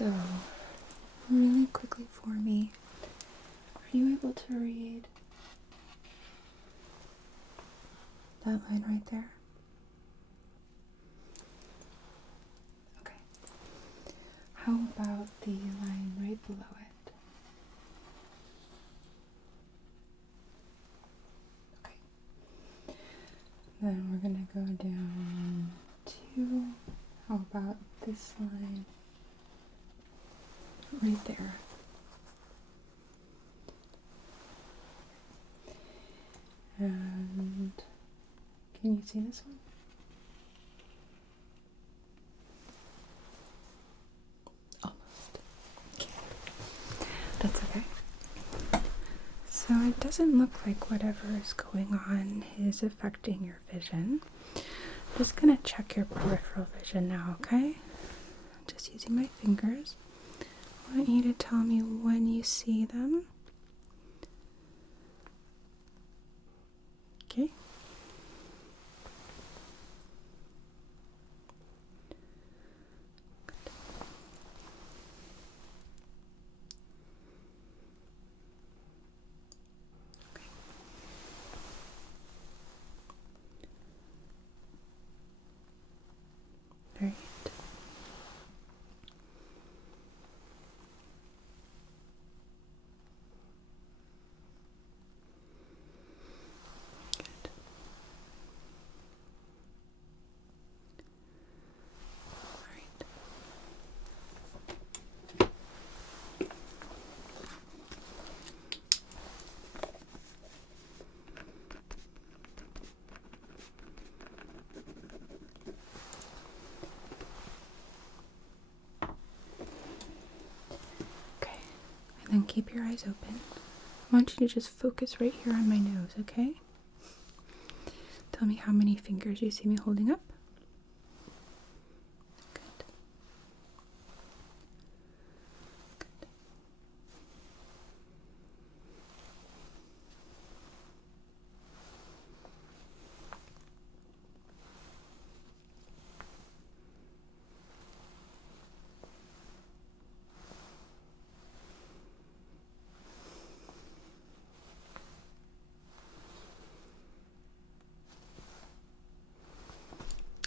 So, really quickly for me, are you able to read that line right there? Okay. How about the line right below it? Okay. Then we're going to go down to, how about this line right there? And can you see this one? Almost. Okay. That's okay. So it doesn't look like whatever is going on is affecting your vision. I'm just gonna check your peripheral vision now, okay? Just using my fingers. I want you to tell me when you see them. Okay. Good. Okay. Right. Good. All right. Okay. And then keep your eyes open. I want you to just focus right here on my nose, okay? Tell me how many fingers you see me holding up. Good. Good.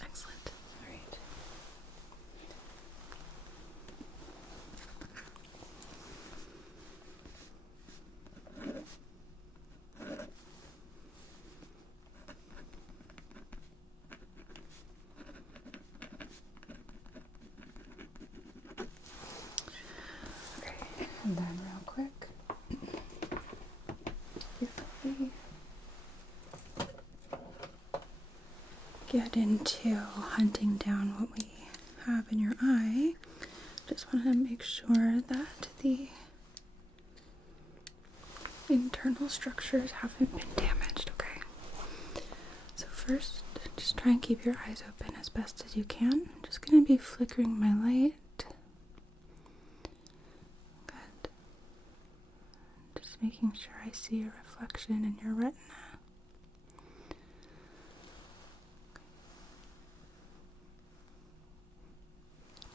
Excellent. All right. Okay, and then real quick, before we get into hunting down what we have in your eye, just want to make sure that the internal structures haven't been damaged, okay? So first, just try and keep your eyes open as best as you can. I'm just going to be flickering my light. Good. Just making sure I see a reflection in your retina.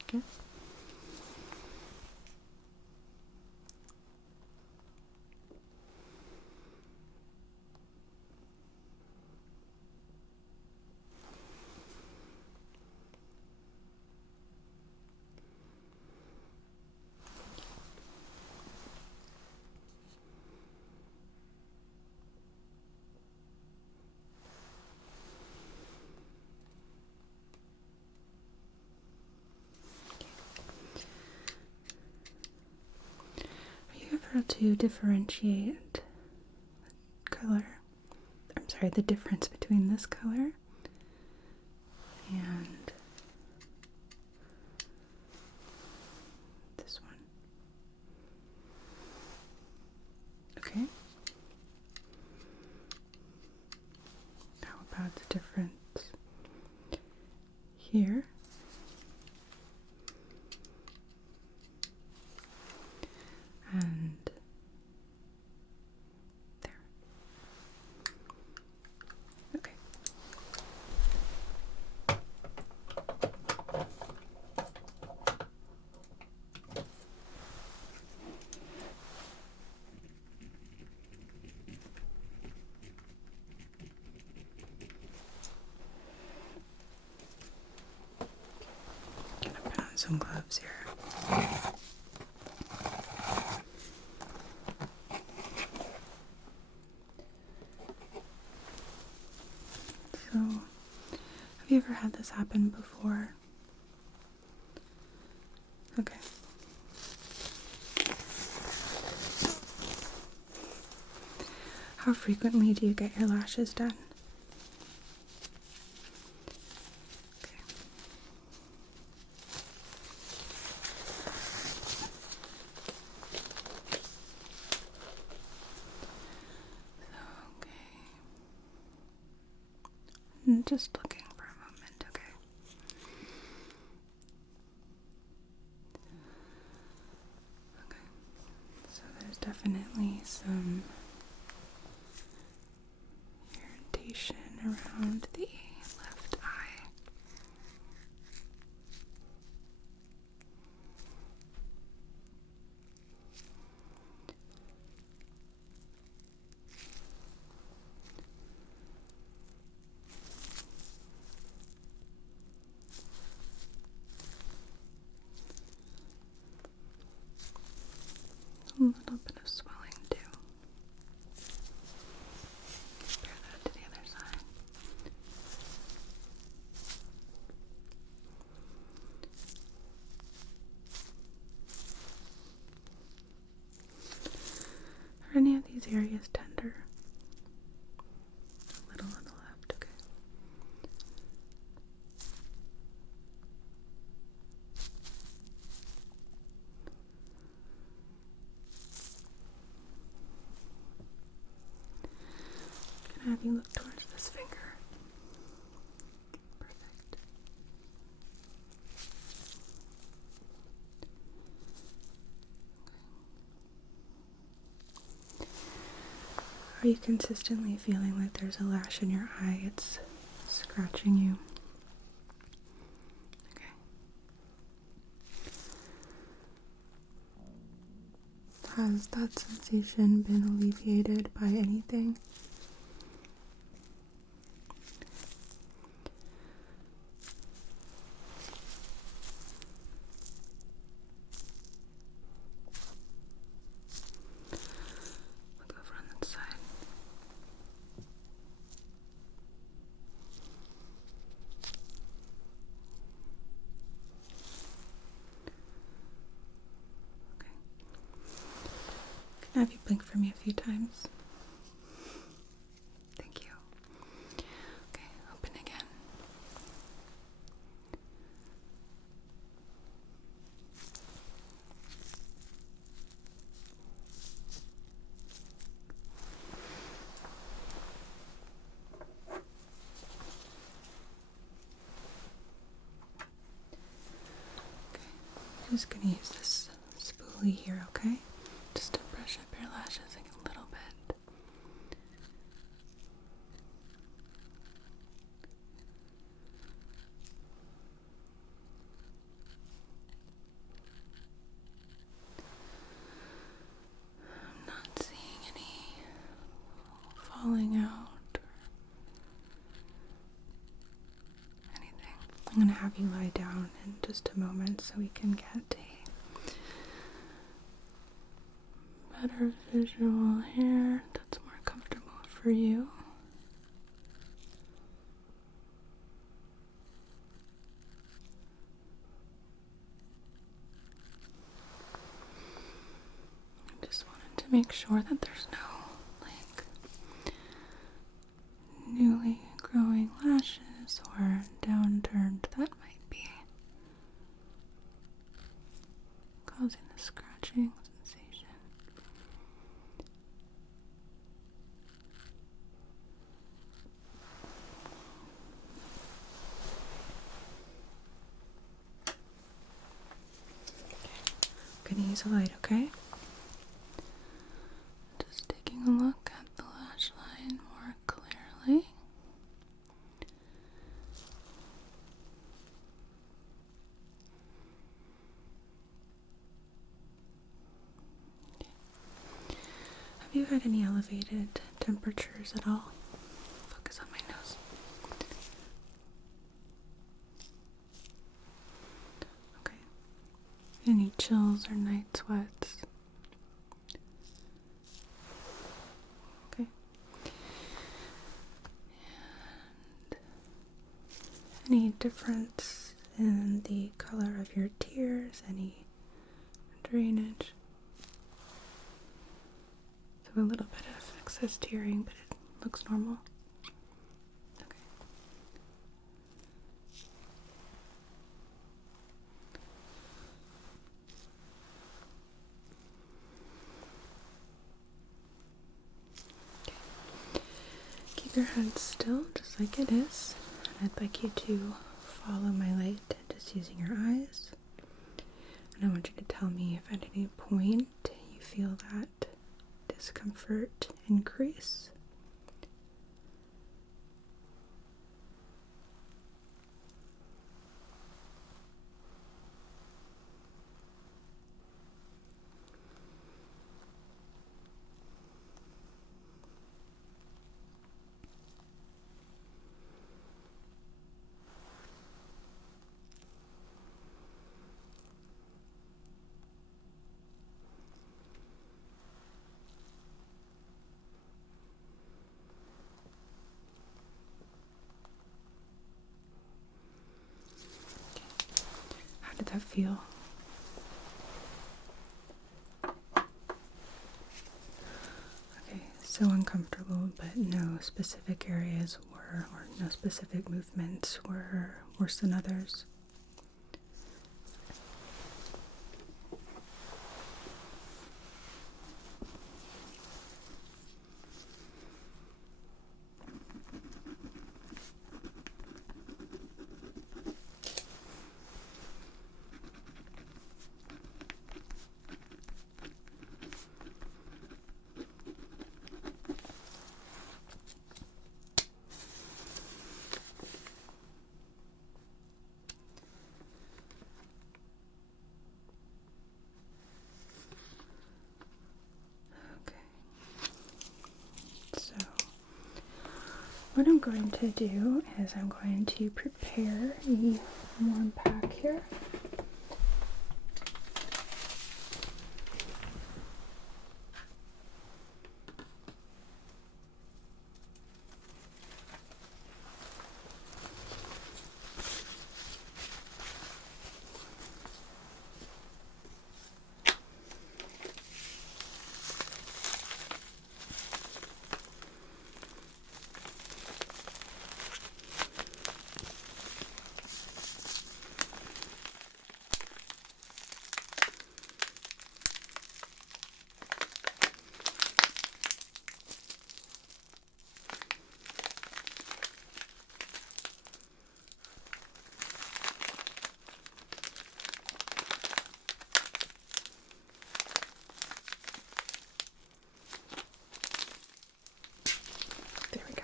Good. To differentiate color, the difference between this color and this one. Okay. How about the difference here? And there. Okay. some gloves here. So, have you ever had this happen before? Okay. How frequently do you get your lashes done? Okay. I'm just looking for a moment, okay? Okay. So there's definitely some irritation around the left eye. A little bit of swelling too. Compare that to the other side. Are any of these areas tender? A little on the left, okay. Can I have you look towards this finger? Perfect. Are you consistently feeling like there's a lash in your eye? It's scratching you. Okay. Has that sensation been alleviated by anything? Look over on that side. Okay. Can I have you blink for me a few times? Thank you. Okay, open again. Okay, I'm just gonna use this spoolie here, okay? Just to brush up your lashes a little bit. I'm not seeing any falling out or anything. I'm going to have you lie down in just a moment so we can get a better visual here that's more comfortable for you. I just wanted to make sure that there's no newly growing lashes or downturned that might be causing the scratching sensation. I'm gonna use a light, okay? Just taking a look at the lash line more clearly. Have you had any elevated temperatures at all? Focus on my nose. Okay. chills or night sweats? Okay. And any difference in the color of your tears? Any drainage? So a little bit of excess tearing, but it looks normal. Okay. Keep your head still, just like it is. And I'd like you to follow my light, just using your eyes. And I want you to tell me if at any point you feel that discomfort increase. How did that feel? Okay, so uncomfortable, but no specific areas were, or no specific movements were worse than others. So, what I'm going to do is I'm going to prepare a warm pack here. There we go.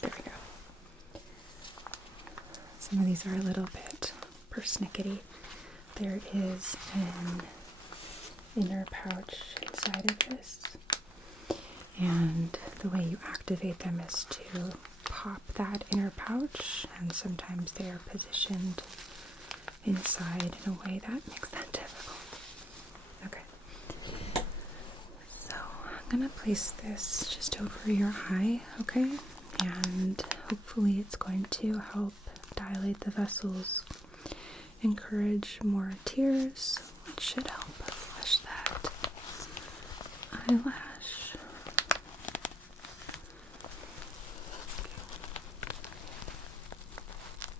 There we go. Some of these are a little bit persnickety. There is an inner pouch inside of this, and the way you activate them is to pop that inner pouch, and sometimes they are positioned inside in a way that makes that difficult. Okay, so I'm gonna place this just over your eye, okay? And hopefully it's going to help dilate the vessels, encourage more tears, which should help flush that eyelash.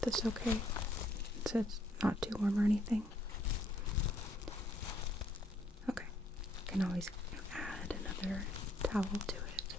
This okay? So it's not too warm or anything? Okay. I can always add another towel to it.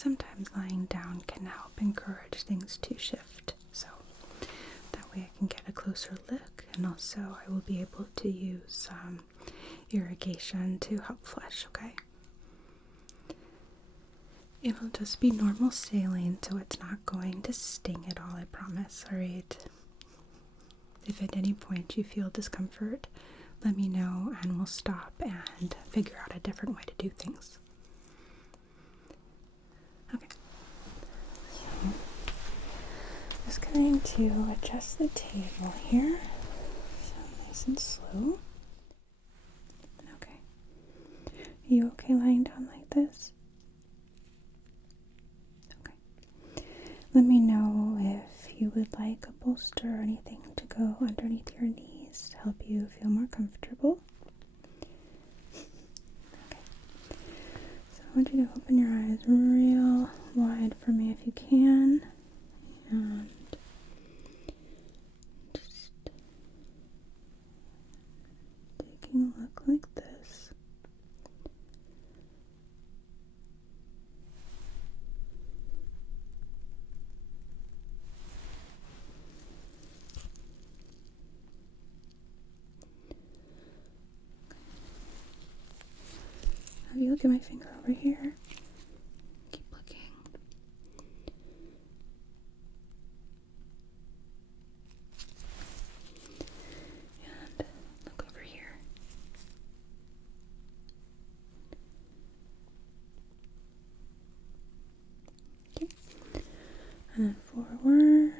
sometimes lying down can help encourage things to shift. So that way I can get a closer look, and also I will be able to use some irrigation to help flush, okay? It'll just be normal saline, so it's not going to sting at all, I promise, alright? If at any point you feel discomfort, let me know and we'll stop and figure out a different way to do things. Okay. So, just going to adjust the table here. So nice and slow. Okay. Are you okay lying down like this? Okay. Let me know if you would like a bolster or anything to go underneath your knees to help you feel more comfortable. Okay. So I want you to open your eyes real wide for me if you can. And just taking a look like this. Have you look at my finger over here? Keep looking. And look over here. Okay. And then forward.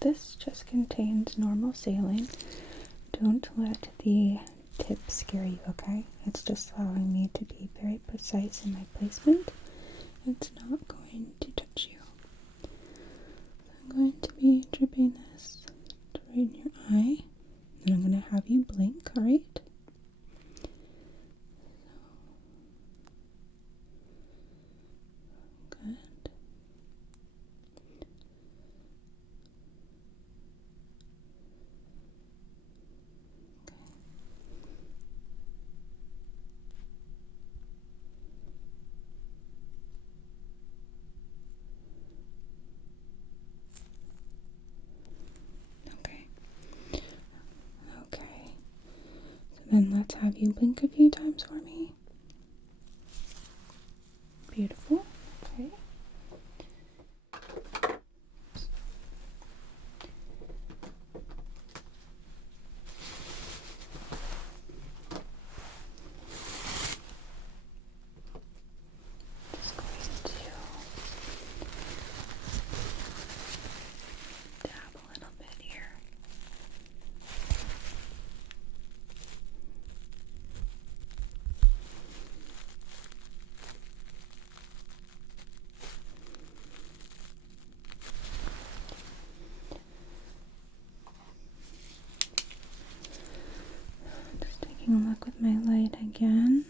This just contains normal saline. Don't let the tip scare you, okay? It's just allowing me to be very precise in my placement. It's not going to touch you. I'm going to be dripping this right in your eye, and I'm going to have you blink, alright? Good. Okay. So then let's have you blink a few times for me. Beautiful. Okay. Just going to dab a little bit here. Just taking a look with my light again.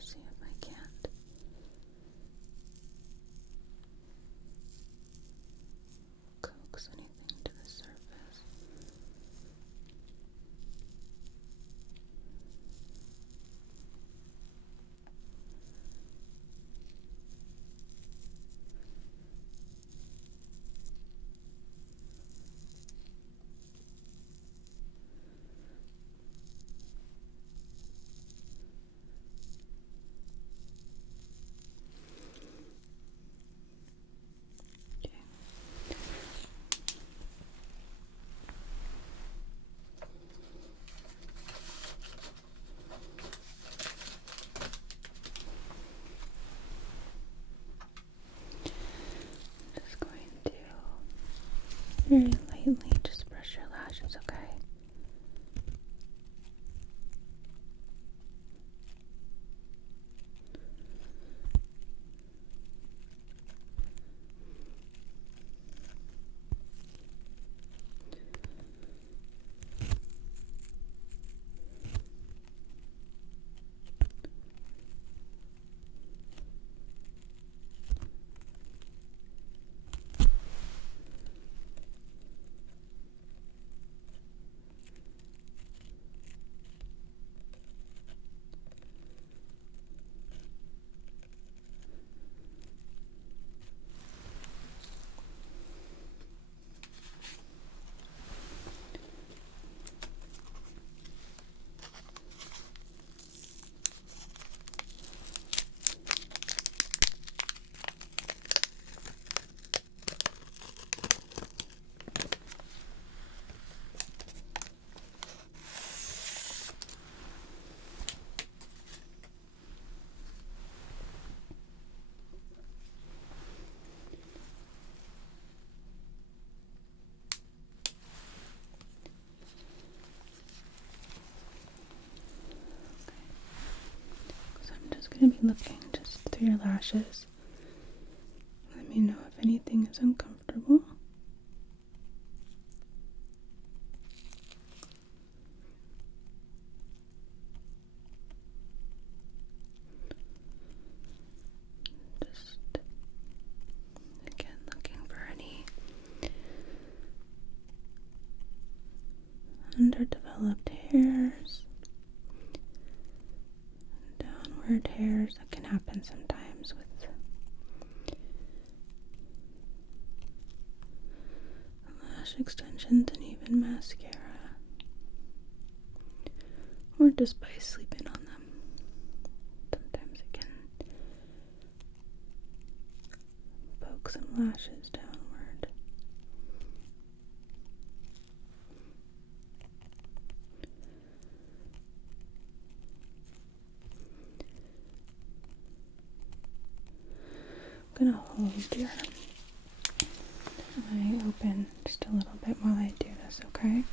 see if I can't coax anything to the surface. Very lightly, just brush your lashes, okay? Going to be looking just through your lashes. Let me know if anything is uncomfortable. Just again looking for any underdeveloped hairs. Downward hairs that can happen sometimes with lash extensions and even mascara, or just by sleeping on them. Sometimes it can poke some lashes downward. I'm gonna hold your eye open just a little bit while I do this, okay?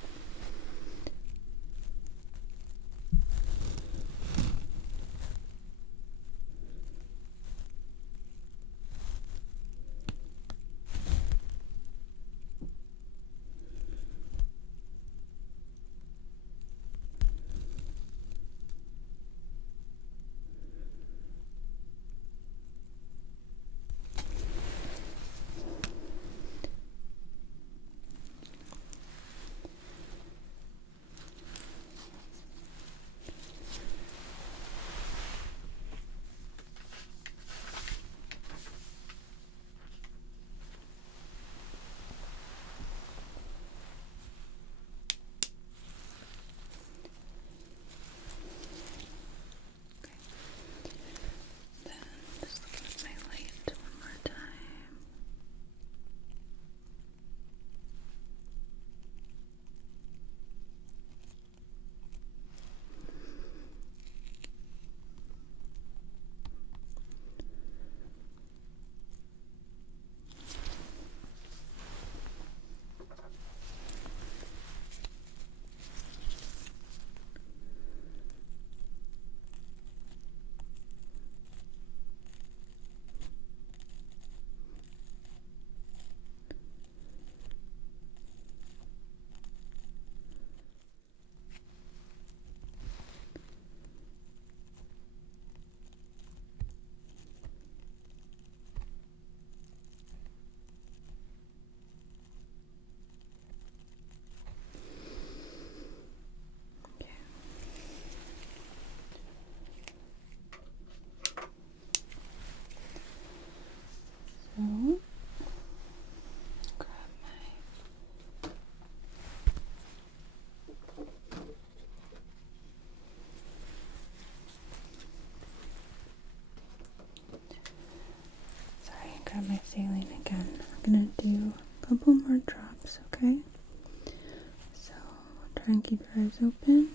eyes open.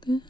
Good.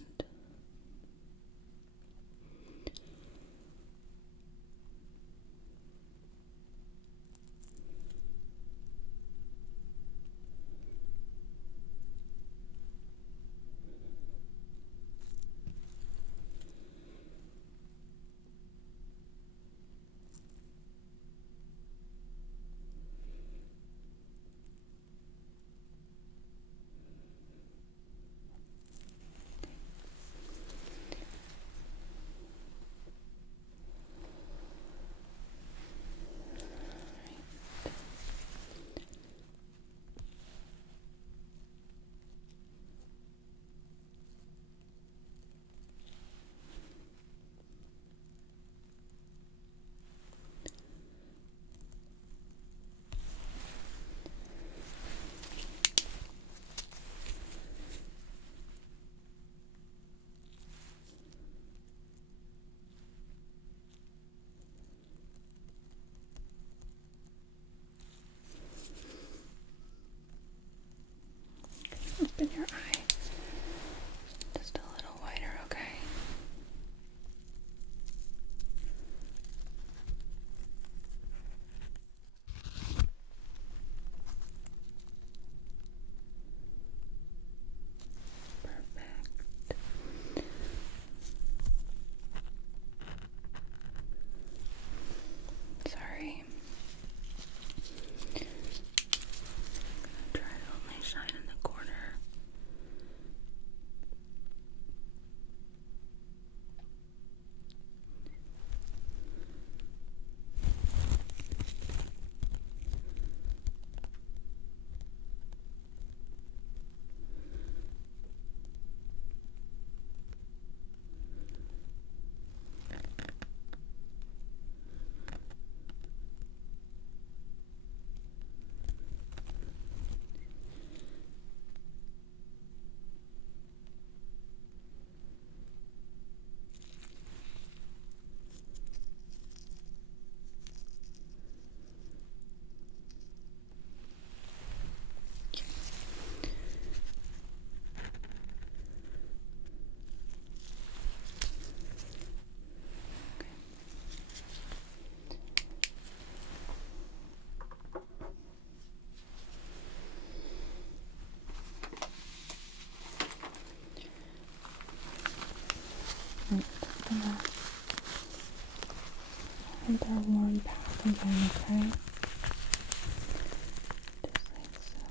Open your eye just a little wider, okay? Perfect. Sorry. Try to only shine in the corner. I'm gonna hide our warm path again, okay? Just like so.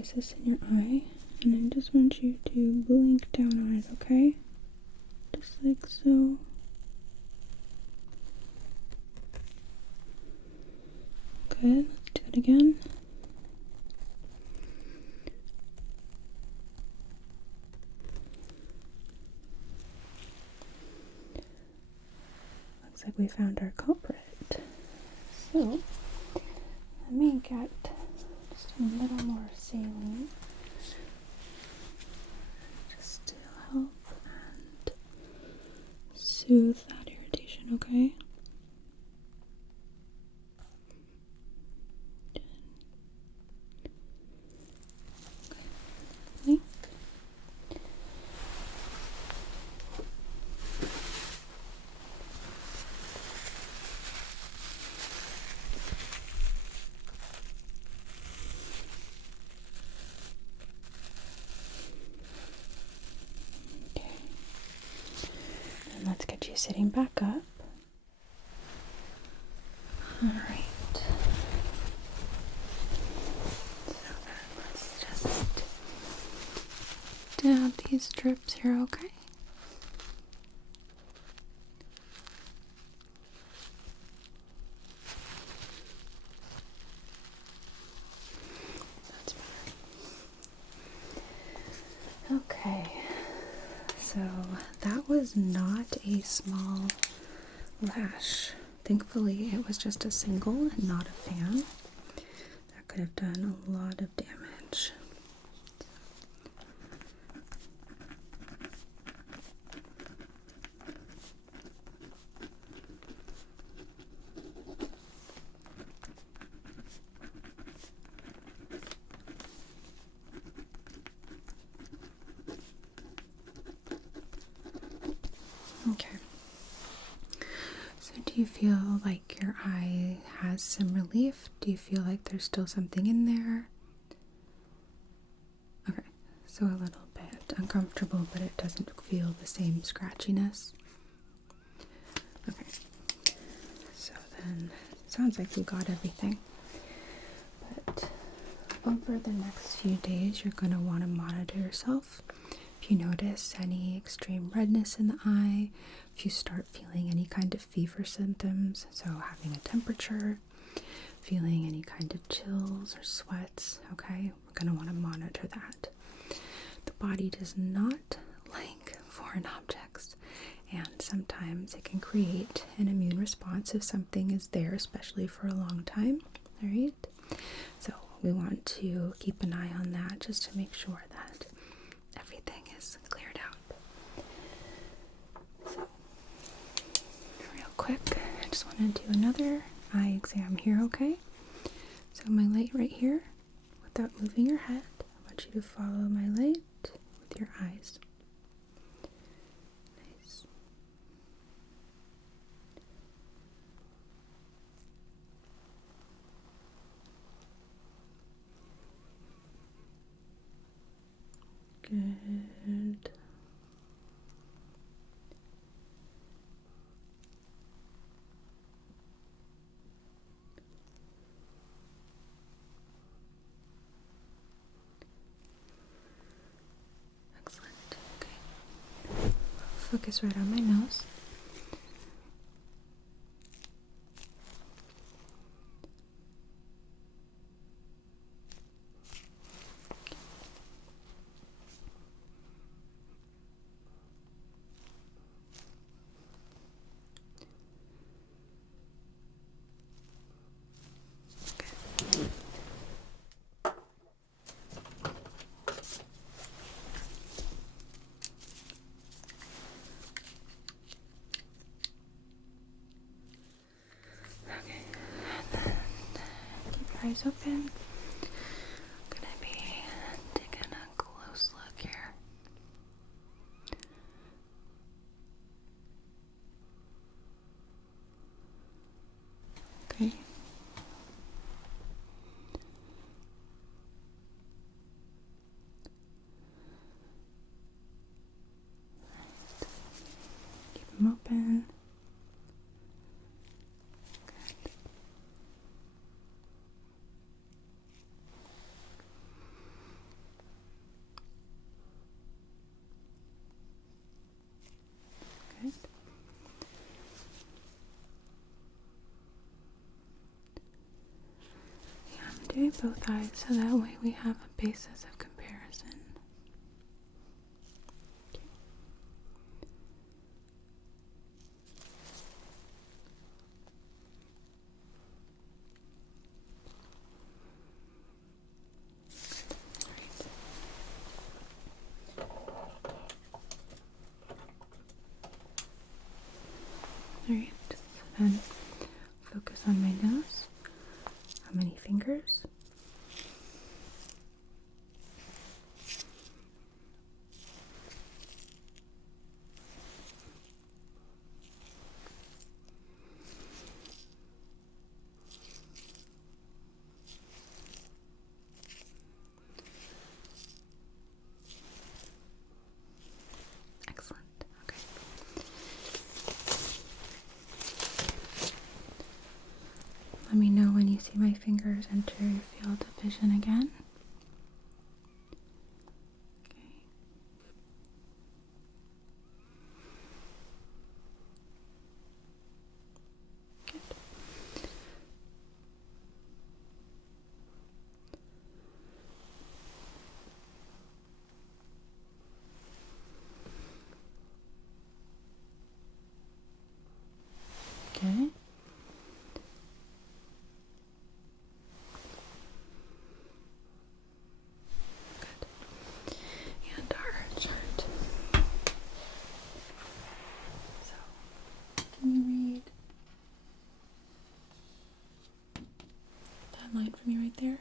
place this in your eye, and I just want you to blink down on it, okay? Just like so. Good, let's do it again. Looks like we found our culprit. So, let me get just a little more saline just to help and soothe that irritation, okay? Blink. And let's get you sitting back up. Alright. So then let's just dab these strips here, okay? That's better. Okay. So that was not a small lash. Thankfully, it was just a single and not a fan. That could have done a lot of damage. Okay. So do you feel like your eye has some relief? Do you feel like there's still something in there? Okay, so a little bit uncomfortable, but it doesn't feel the same scratchiness. Okay, so then it sounds like we got everything. But over the next few days, you're going to want to monitor yourself. If you notice any extreme redness in the eye, if you start feeling any kind of fever symptoms, so having a temperature, feeling any kind of chills or sweats, okay, we're going to want to monitor that. The body does not like foreign objects, and sometimes it can create an immune response if something is there, especially for a long time, all right? So we want to keep an eye on that just to make sure that everything is cleared out. So, real quick, I just want to do another eye exam here, okay? So my light right here, without moving your head, I want you to follow my light with your eyes. Nice. Good. Excellent. Okay. Focus right on my nose. Eyes open. Gonna be taking a close look here. Okay. Keep them open. Okay, both eyes, so that way we have a basis of comparison. Okay. Alright, so then focus on my nose. How many fingers? Excellent. Okay. Let me know when you see my fingers enter your field of vision again. Okay. Good. Okay. And our chart. So, can you read that line for me right there?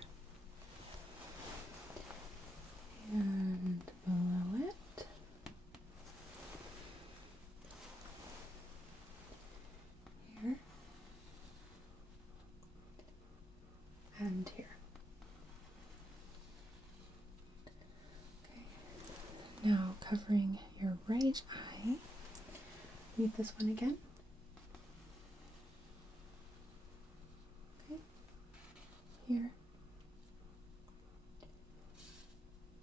And below it. Here. And here. Okay. Now covering your right eye. Read this one again. Okay. Here.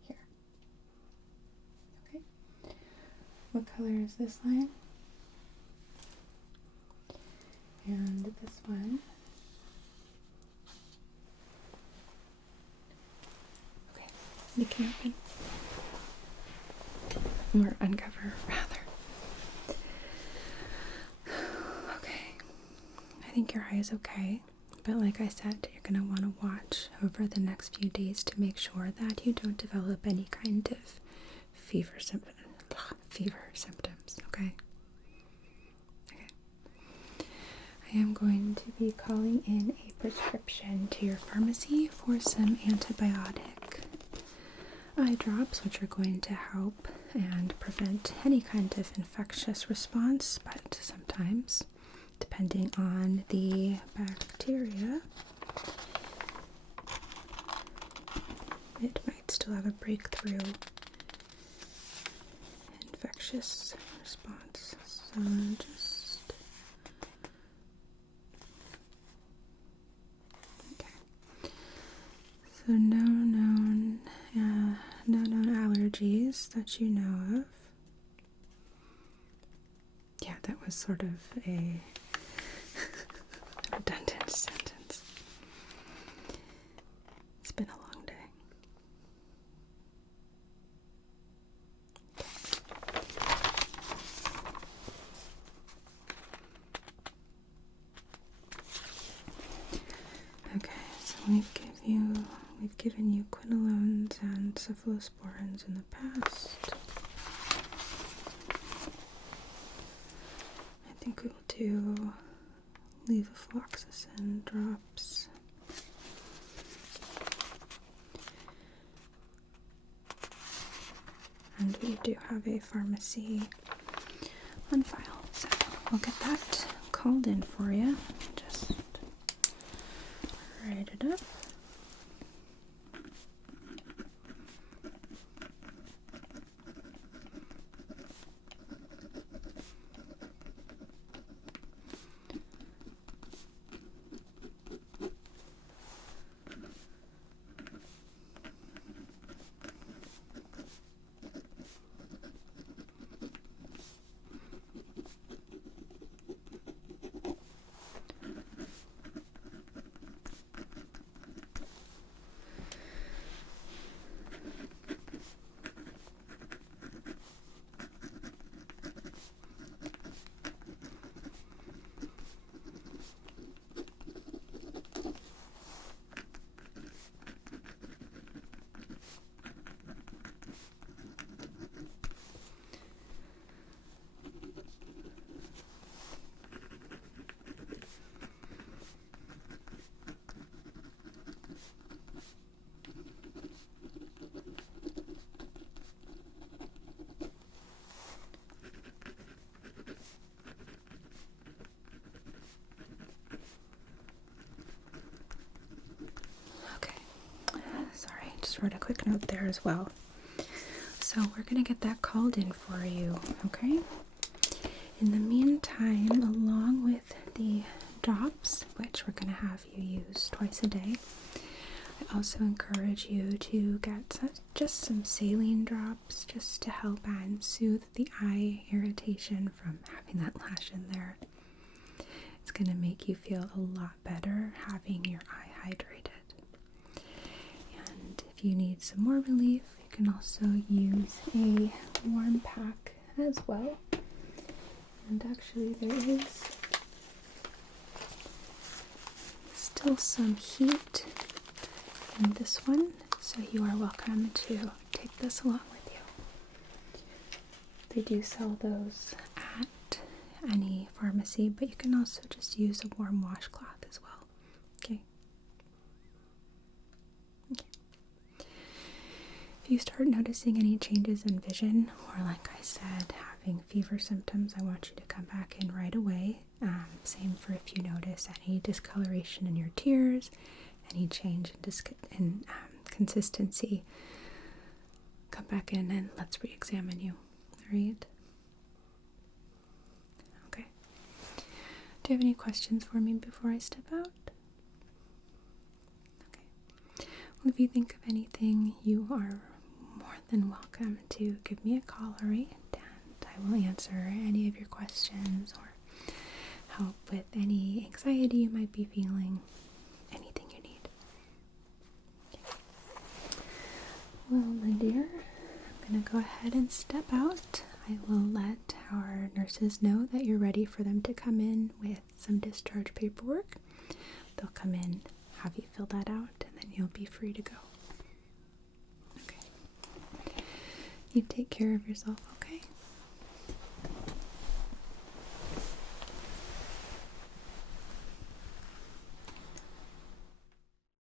Here. Okay. What color is this line? And this one. Okay. You can open. Or uncover, rather. Okay. I think your eye is okay. But like I said, you're going to want to watch over the next few days to make sure that you don't develop any kind of fever symptoms, okay? Okay. I am going to be calling in a prescription to your pharmacy for some antibiotic eye drops, which are going to help and prevent any kind of infectious response, but sometimes, depending on the bacteria, it might still have a breakthrough infectious response. So just okay. So no known allergies that you know of. Yeah, that was sort of a redundant sentence. It's been a long day. Okay, so we've given you quinolones and cephalosporins in the past. I think we'll do levofloxacin drops. And we do have a pharmacy on file, so we'll get that called in for you. Just write it up. just wrote a quick note there as well. So we're going to get that called in for you, okay? In the meantime, along with the drops, which we're going to have you use twice a day, I also encourage you to get just some saline drops just to help and soothe the eye irritation from having that lash in there. It's going to make you feel a lot better having your eye hydrated. And if you need some more relief, you can also use a warm pack as well. And actually there is still some heat in this one, so you are welcome to take this along with you. They do sell those at any pharmacy, but you can also just use a warm washcloth as well. Okay. If you start noticing any changes in vision, or like I said, having fever symptoms, I want you to come back in right away. Same for if you notice any discoloration in your tears, any change in consistency. Come back in and let's re-examine you. Alright? Okay. Do you have any questions for me before I step out? Okay. Well, if you think of anything, you are more than welcome to give me a call, alright? And I will answer any of your questions or help with any anxiety you might be feeling, anything you need. Okay. Well, my dear, I'm going to go ahead and step out. I will let our nurses know that you're ready for them to come in with some discharge paperwork. They'll come in, have you fill that out, and then you'll be free to go. Okay. You take care of yourself,